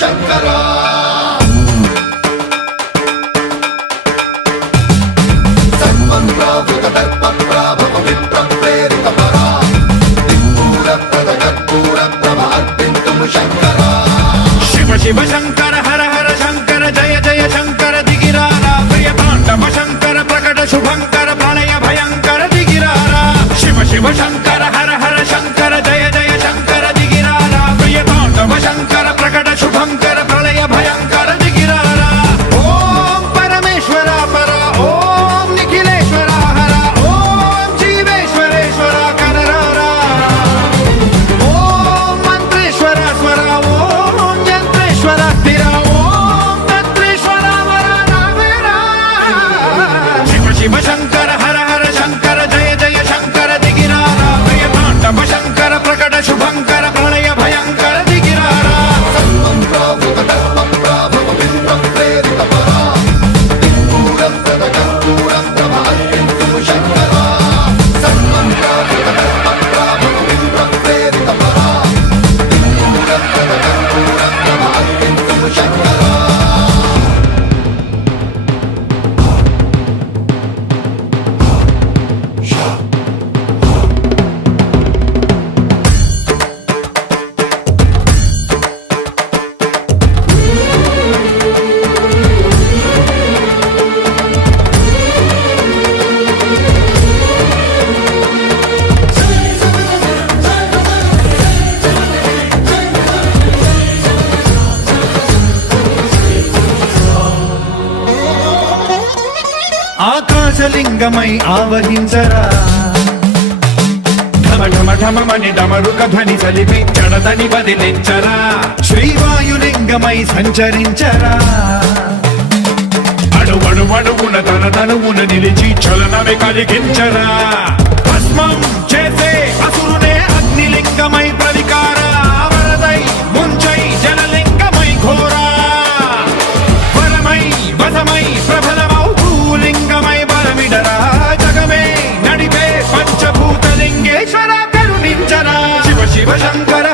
శంకరా సర్వం ప్రావృత దర్ప ప్రాభవ విప్ర ప్రేరిత పరా దిక్పూర ప్రద కర్పూర ప్రభ అర్పింతుము శంకరా శివ శివ శంకర హర హర శంకర జయ జయ శంకర దిగిరారా ప్రియ తాండవ శంకర ప్రకట శుభంకర ప్రళయ భయంకర దిగిరారా శివ శివ శంకర హర హర శంకర జయ జయ శంకర దిగిరారా ప్రియ తాండవ శంకర ప్రకట శుభంకర ప్రళయ భయంకర దిగిరారా ఓం పరమేశ్వర పర ఓం నిఖిలేశ్వర హర ఓం జీవేశ్వరేశ్వర కరరారా ఓం మంత్రేశ్వర స్వర ఓం యంత్రేశ్వర స్థిర ఓం తంత్రేశ్వర వర నావేరా శివ శివ శంకర హర హర శంకర జయ జయ శంకర దిగిరారా ప్రియ తాండవ శంకర ప్రకట శుభంకర ప్రళయ భయంకర దిగిరారా సర్వం ప్రావృత దర్ప ప్రాభవ విప్ర ప్రేరిత పరా దిక్పూర ప్రద కర్పూర ప్రభ అర్పింతుము శంకరా సర్వం ప్రావృత దర్ప ప్రాభవ విప్ర ప్రేరిత పరా దిక్పూర ప్రద కర్పూర ప్రభ అర్పింతుము శంకరా ఆకాశలింగమై ఆవహించరా ఢమ ఢమ ఢమమని డమరుక ధ్వని చలిపి చడదని బదిలించరా శ్రీవాయులింగమై సంచరించరా అడువడువడువున తన తనువున నిలిచి చలనమే కలిగించరా భస్మం చేసే అసురునే అగ్నిలింగమై ప్రవికార వరదై ముంచై జలలింగమై ఘోరా వరమై వసమై ప్రబలమౌ భూలింగమై బలమిడరా జగమే నడిపే పంచభూతలింగేశ్వర కరుణించరా శివ శివ శంకర